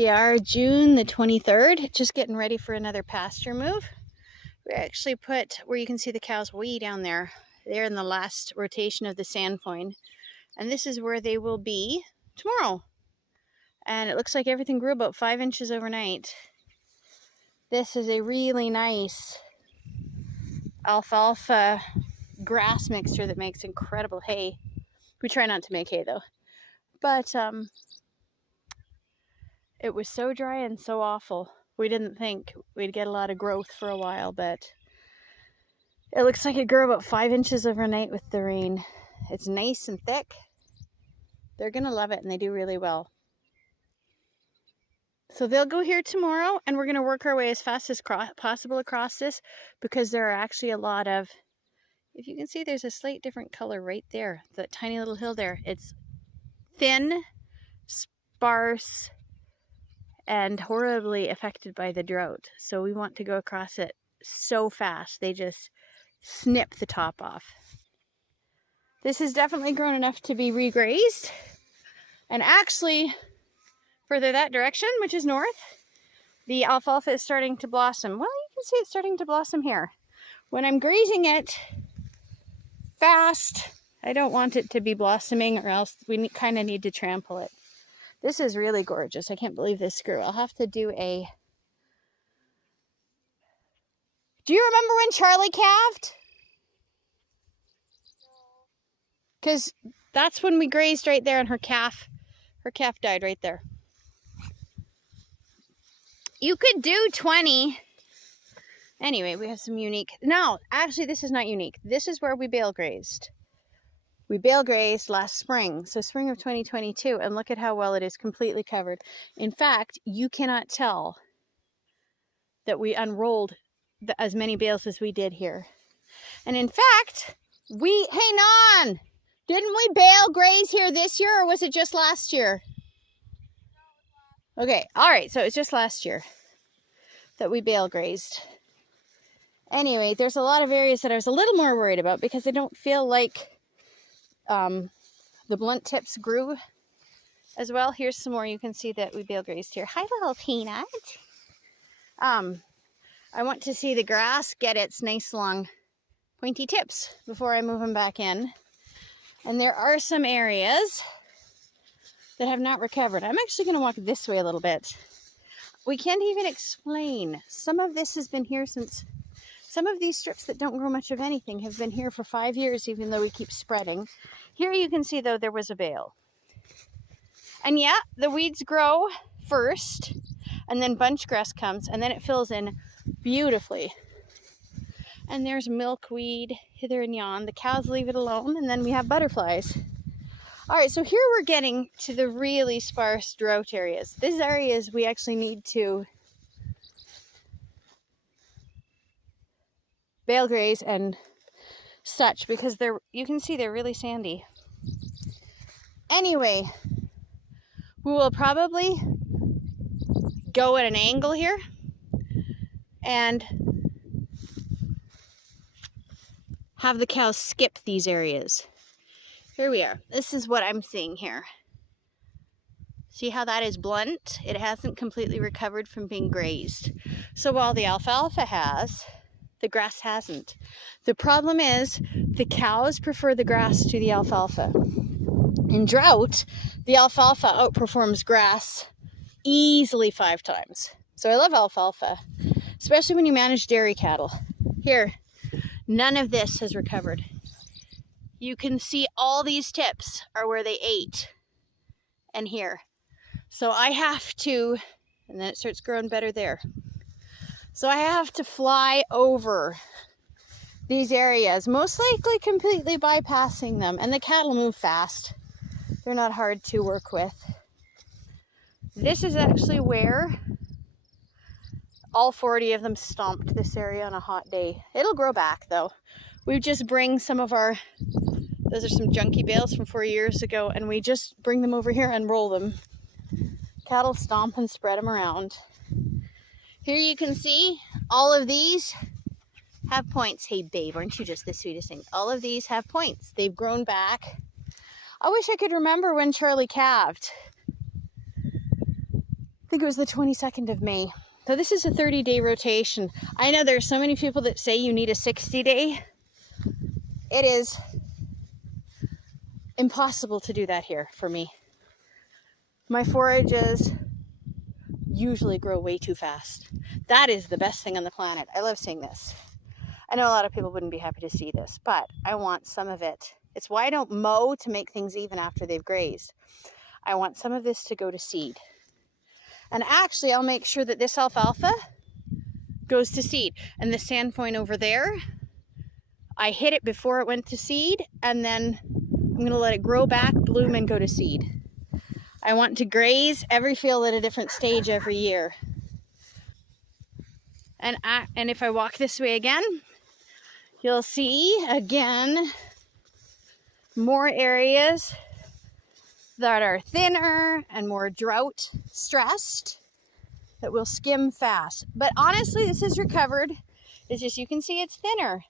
we are, June the 23rd, just getting ready for another pasture move. We actually put, where you can see the cows way down there, they're in the last rotation of the sandpoint. And this is where they will be tomorrow. And it looks like everything grew about 5 inches overnight. This is a really nice alfalfa grass mixture that makes incredible hay. We try not to make hay though. But it was so dry and so awful. We didn't think we'd get a lot of growth for a while, but it looks like it grew about 5 inches overnight with the rain. It's nice and thick. They're gonna love it, and they do really well. So they'll go here tomorrow, and we're gonna work our way as fast as possible across this, because there are actually a lot of, if you can see, there's a slight different color right there, that tiny little hill there. It's thin, sparse, and horribly affected by the drought. So we want to go across it so fast, they just snip the top off. This has definitely grown enough to be regrazed. And actually, further that direction, which is north, the alfalfa is starting to blossom. Well, you can see it's starting to blossom here. When I'm grazing it fast, I don't want it to be blossoming, or else we kind of need to trample it. This is really gorgeous. I can't believe this grew. I'll have to do a... Do you remember when Charlie calved? Because that's when we grazed right there, and her calf died right there. You could do 20. Anyway, we have some unique... No, actually this is not unique. This is where we bale grazed. We bale grazed last spring, so spring of 2022, and look at how well it is completely covered. In fact, you cannot tell that we unrolled as many bales as we did here. And in fact, hey Nan! Didn't we bale graze here this year, or was it just last year? Okay, all right, so it was just last year that we bale grazed. Anyway, there's a lot of areas that I was a little more worried about because I don't feel like the blunt tips grew as well. Here's some more. You can see that we bale grazed here. Hi, little peanut. I want to see the grass get its nice long pointy tips before I move them back in. And there are some areas that have not recovered. I'm actually going to walk this way a little bit. We can't even explain. Some of this has been here since, some of these strips that don't grow much of anything have been here for 5 years, even though we keep spreading. Here you can see, though, there was a bale. And yeah, the weeds grow first, and then bunch grass comes, and then it fills in beautifully. And there's milkweed hither and yon. The cows leave it alone, and then we have butterflies. All right, so here we're getting to the really sparse drought areas. These areas we actually need to bale graze and such, because you can see they're really sandy. Anyway, we will probably go at an angle here and have the cows skip these areas. Here we are. This is what I'm seeing here. See how that is blunt? It hasn't completely recovered from being grazed. So while the alfalfa has, the grass hasn't. The problem is the cows prefer the grass to the alfalfa. In drought, the alfalfa outperforms grass easily 5 times. So I love alfalfa, especially when you manage dairy cattle. Here, none of this has recovered. You can see all these tips are where they ate, and here. So I have to, and then it starts growing better there. So I have to fly over these areas, most likely completely bypassing them. And the cattle move fast. They're not hard to work with. This is actually where all 40 of them stomped this area on a hot day. It'll grow back though. We just bring some of our, those are some junky bales from 4 years ago, and we just bring them over here and roll them. Cattle stomp and spread them around. Here you can see all of these have points. Hey babe, aren't you just the sweetest thing? All of these have points. They've grown back. I wish I could remember when Charlie calved. think it was the 22nd of May. So this is a 30-day rotation. I know there's so many people that say you need a 60-day. It is impossible to do that here for me. My forages usually grow way too fast. That is the best thing on the planet. I love seeing this. I know a lot of people wouldn't be happy to see this, but I want some of it. It's why I don't mow to make things even after they've grazed. I want some of this to go to seed. And actually, I'll make sure that this alfalfa goes to seed. And the sandpoint over there, I hit it before it went to seed, and then I'm going to let it grow back, bloom, and go to seed. I want to graze every field at a different stage every year. And if I walk this way again, you'll see again more areas that are thinner and more drought stressed that will skim fast. But honestly, this is recovered. It's just you can see it's thinner.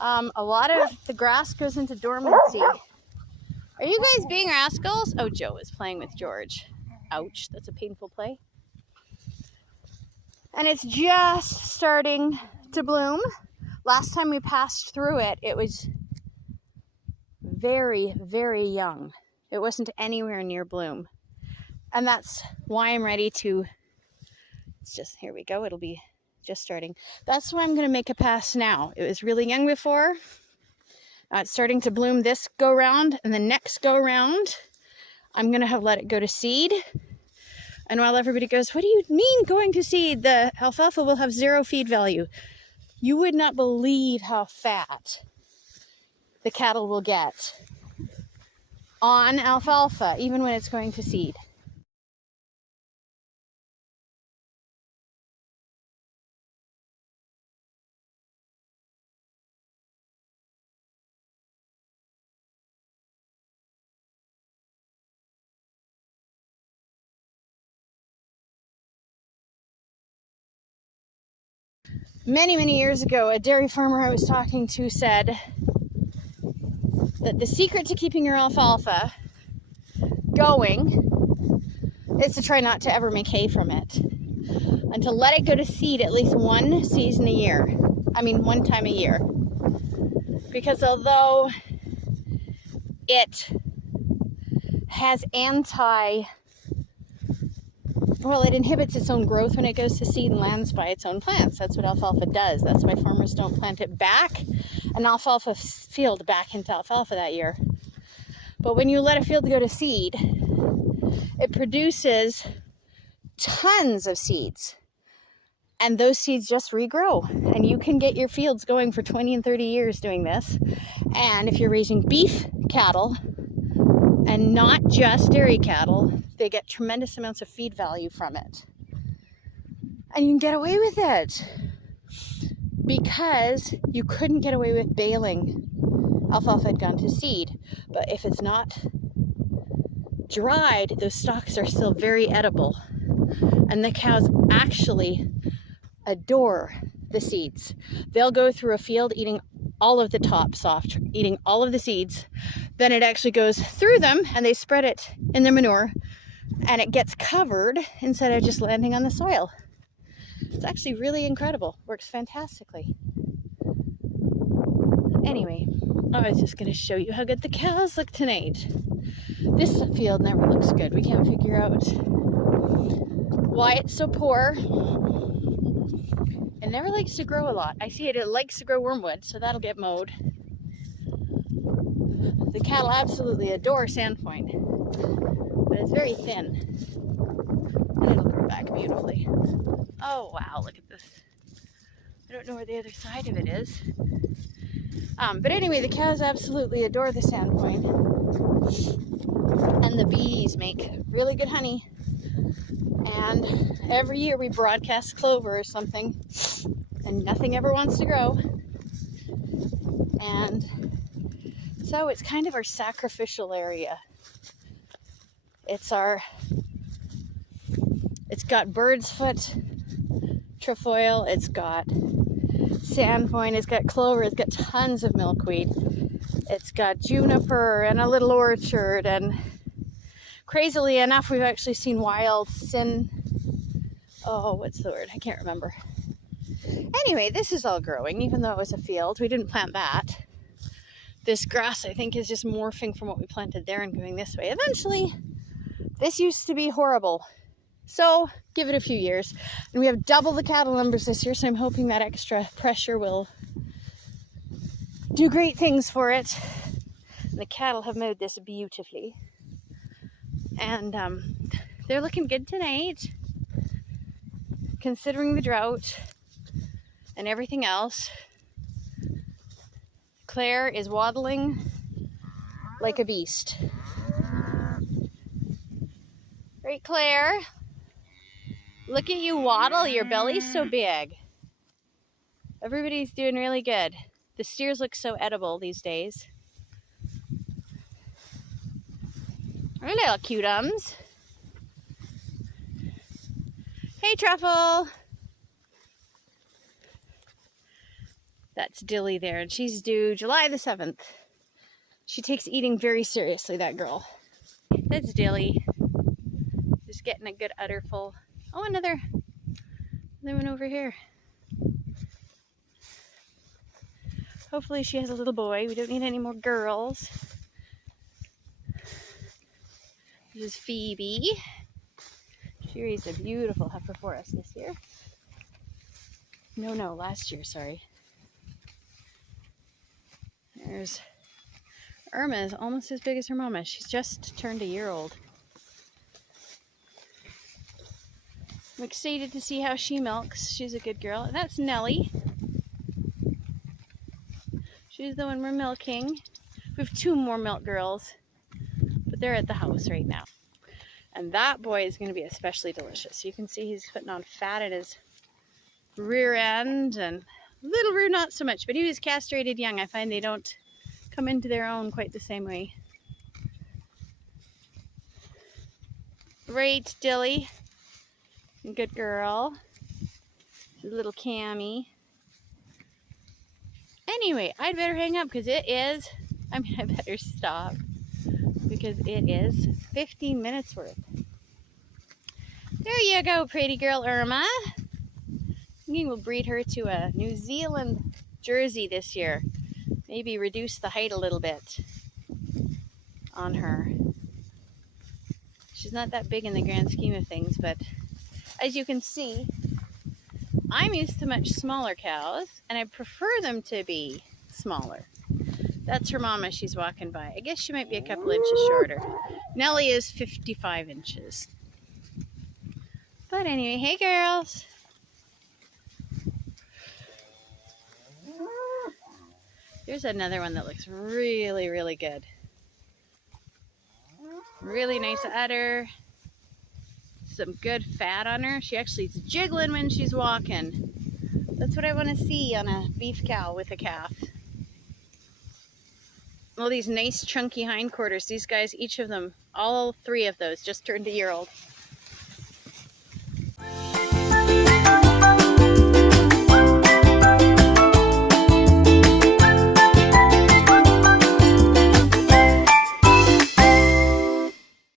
A lot of the grass goes into dormancy. Are you guys being rascals? Oh, Joe is playing with George. Ouch, that's a painful play. And it's just starting to bloom. Last time we passed through it, it was very, very young. It wasn't anywhere near bloom. And that's why I'm ready to, it's just, here we go, it'll be just starting. That's why I'm gonna make a pass now. It was really young before. It's starting to bloom this go round, and the next go round, I'm gonna have let it go to seed. And while everybody goes, what do you mean going to seed? The alfalfa will have 0 feed value. You would not believe how fat the cattle will get on alfalfa, even when it's going to seed. Many, many years ago, a dairy farmer I was talking to said that the secret to keeping your alfalfa going is to try not to ever make hay from it, and to let it go to seed at least one season a year. I mean, one time a year. Because although it has it inhibits its own growth when it goes to seed and lands by its own plants. That's what alfalfa does. That's why farmers don't plant it back, an alfalfa field back into alfalfa that year. But when you let a field go to seed, it produces tons of seeds. And those seeds just regrow. And you can get your fields going for 20 and 30 years doing this. And if you're raising beef cattle, and not just dairy cattle, they get tremendous amounts of feed value from it. And you can get away with it because you couldn't get away with baling. Alfalfa had gone to seed, but if it's not dried, those stalks are still very edible. And the cows actually adore the seeds. They'll go through a field eating all of the tops off, eating all of the seeds. Then it actually goes through them and they spread it in their manure and it gets covered instead of just landing on the soil. It's actually really incredible. Works fantastically. Anyway, I was just going to show you how good the cows look tonight. This field never looks good. We can't figure out why it's so poor. It never likes to grow a lot. I see it likes to grow wormwood, so that'll get mowed. The cattle absolutely adore sandpoint, but it's very thin. And it'll grow back beautifully. Oh wow, look at this. I don't know where the other side of it is. But anyway, the cows absolutely adore the sandpoint. And the bees make really good honey. And every year we broadcast clover or something, and nothing ever wants to grow. And so it's kind of our sacrificial area. It's got bird's foot trefoil, it's got sandpoint, it's got clover, it's got tons of milkweed. It's got juniper and a little orchard, and of Crazily enough, we've actually seen wild oh, what's the word? I can't remember. Anyway, this is all growing, even though it was a field. We didn't plant that. This grass, I think, is just morphing from what we planted there and going this way. Eventually, this used to be horrible. So, give it a few years. And we have double the cattle numbers this year, so I'm hoping that extra pressure will do great things for it. And the cattle have mowed this beautifully. And they're looking good tonight, considering the drought and everything else. Claire is waddling like a beast. Right, Claire? Look at you waddle, your belly's so big. Everybody's doing really good. The steers look so edible these days. Hey, little cutums. Hey, Truffle. That's Dilly there, and she's due July the 7th. She takes eating very seriously, that girl. That's Dilly. Just getting a good udderful. Oh, another one over here. Hopefully she has a little boy. We don't need any more girls. This is Phoebe. She raised a beautiful heifer for us this year. No, last year, sorry. There's Irma, is almost as big as her mama. She's just turned a year old. I'm excited to see how she milks. She's a good girl. And that's Nellie. She's the one we're milking. We have 2 more milk girls, but they're at the house right now. And that boy is going to be especially delicious. You can see he's putting on fat at his rear end, and little rear not so much, but he was castrated young. I find they don't come into their own quite the same way. Great, Dilly. Good girl. Little Cammy. Anyway, I'd better hang up because I better stop because it is 15 minutes worth. There you go, pretty girl Irma. We will breed her to a New Zealand Jersey this year. Maybe reduce the height a little bit on her. She's not that big in the grand scheme of things, but as you can see, I'm used to much smaller cows, and I prefer them to be smaller. That's her mama she's walking by. I guess she might be a couple inches shorter. Nellie is 55 inches. But anyway, hey girls. Here's another one that looks really, really good. Really nice udder. Some good fat on her. She actually is jiggling when she's walking. That's what I want to see on a beef cow with a calf. All these nice chunky hindquarters. These guys, each of them, all 3 of those just turned a year old.